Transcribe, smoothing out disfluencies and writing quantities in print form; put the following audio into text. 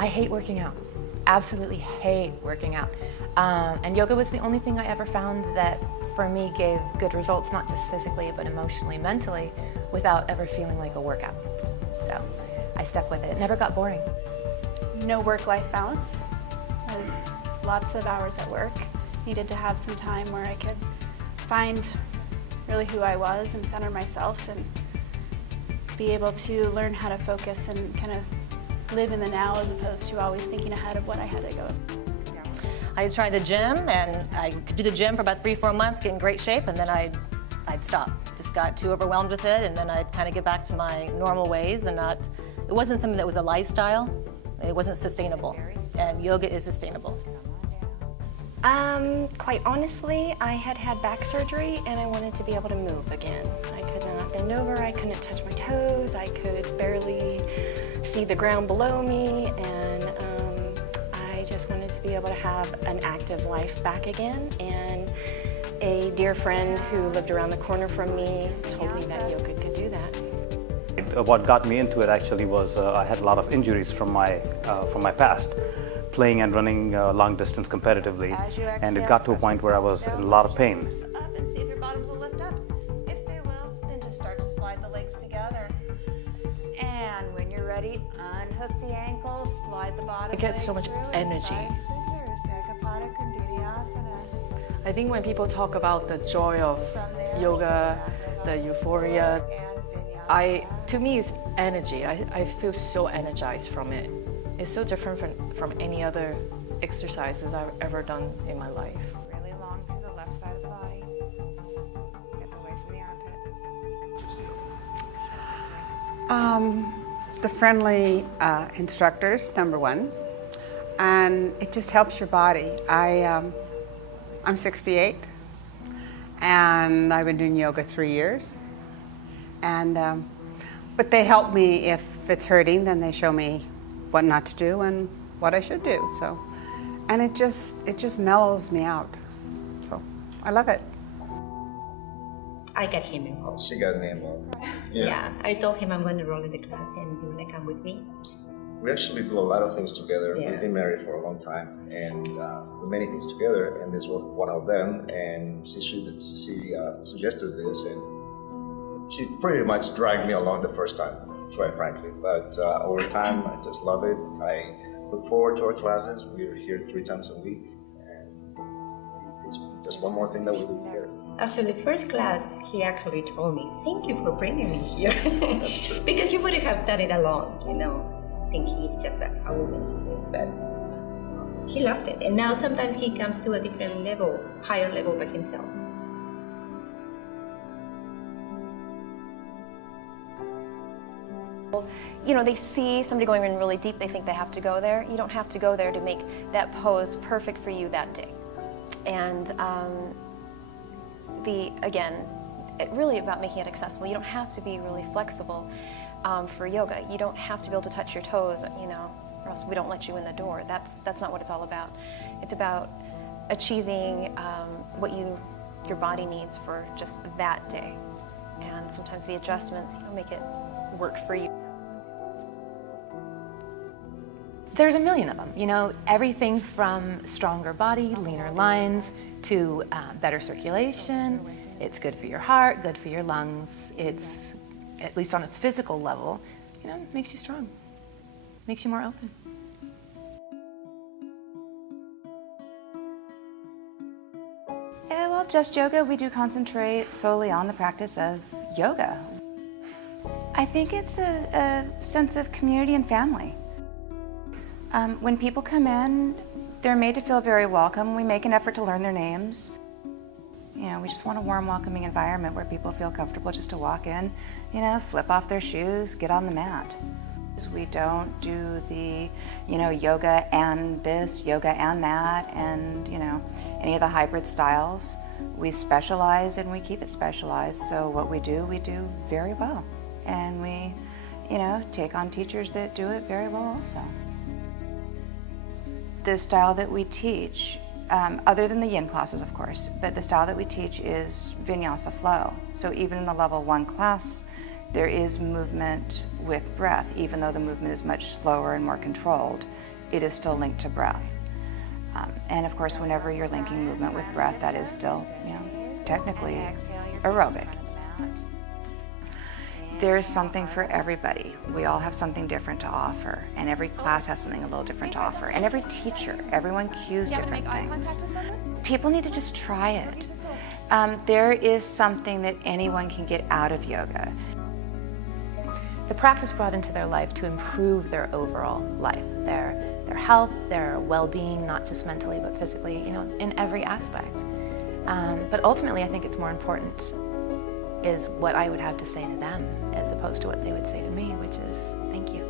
I hate working out. Absolutely hate working out. And yoga was the only thing I ever found that for me gave good results, not just physically, but emotionally, mentally, without ever feeling like a workout. So I stuck with it. It never got boring. No work-life balance. I was lots of hours at work. Needed to have some time where I could find really who I was and center myself and be able to learn how to focus and kind of live in the now as opposed to always thinking ahead of what I had to go. I'd try the gym, and I could do the gym for about 3-4 months, get in great shape, and then I'd stop. Just got too overwhelmed with it, and then I'd kind of get back to my normal ways and not, it wasn't something that was a lifestyle. It wasn't sustainable, and yoga is sustainable. Quite honestly, I had back surgery and I wanted to be able to move again. I could not bend over, I couldn't touch my toes, I could barely see the ground below me, and I just wanted to be able to have an active life back again. And a dear friend who lived around the corner from me told me that yoga could do that. What got me into it actually was I had a lot of injuries from my past, playing and running long distance competitively, and it got to a point where I was in a lot of pain. Up and see if your bottoms will lift up. If they will, then just start to slide the legs together. And when you're ready, unhook the ankles, slide the bottom. It gets so much energy. I think when people talk about the joy of yoga, the euphoria, to me it's energy. I feel so energized from it. It's so different from any other exercises I've ever done in my life. Really long through the left side of the body. Get away from the armpit. The friendly instructors, number one, and it just helps your body. I'm 68, and I've been doing yoga 3 years, and but they help me. If it's hurting, then they show me what not to do and what I should do. So, and it just mellows me out. So I love it. I got him involved. She got me involved. Yeah, I told him I'm going to enroll in the class and you want to come with me. We actually do a lot of things together. Yeah. We've been married for a long time, and do many things together, and this was one of them. And she suggested this, and she pretty much dragged me along the first time, quite frankly. But over time, I just love it. I look forward to our classes. We're here 3 times a week, and it's just one more thing that we do together. After the first class, he actually told me, "Thank you for bringing me here." That's true. Because he wouldn't have done it alone, you know. I think he's just a woman's thing, but he loved it. And now sometimes he comes to a different level, higher level by himself. You know, they see somebody going in really deep, they think they have to go there. You don't have to go there to make that pose perfect for you that day. And again, it really about making it accessible. You don't have to be really flexible for yoga. You don't have to be able to touch your toes, you know, or else we don't let you in the door. That's not what it's all about. It's about achieving what your body needs for just that day. And sometimes the adjustments, you know, make it work for you. There's a million of them, you know, everything from stronger body, leaner lines, to better circulation. It's good for your heart, good for your lungs. It's, at least on a physical level, you know, makes you strong, makes you more open. Yeah, well, Just Yoga, we do concentrate solely on the practice of yoga. I think it's a sense of community and family. When people come in, they're made to feel very welcome. We make an effort to learn their names. You know, we just want a warm, welcoming environment where people feel comfortable just to walk in, you know, flip off their shoes, get on the mat. We don't do the, you know, yoga and this, yoga and that, and, you know, any of the hybrid styles. We specialize and we keep it specialized. So what we do very well. And we, you know, take on teachers that do it very well also. The style that we teach, other than the yin classes, of course, but the style that we teach is vinyasa flow. So even in the level 1 class, there is movement with breath, even though the movement is much slower and more controlled. it is still linked to breath. And of course, whenever you're linking movement with breath, that is still, technically aerobic. There is something for everybody. We all have something different to offer, and every class has something a little different to offer, and every teacher, everyone cues different things. People need to just try it. There is something that anyone can get out of yoga. The practice brought into their life to improve their overall life, their health, their well-being, not just mentally but physically, in every aspect. But ultimately, I think it's more important is what I would have to say to them as opposed to what they would say to me, which is thank you.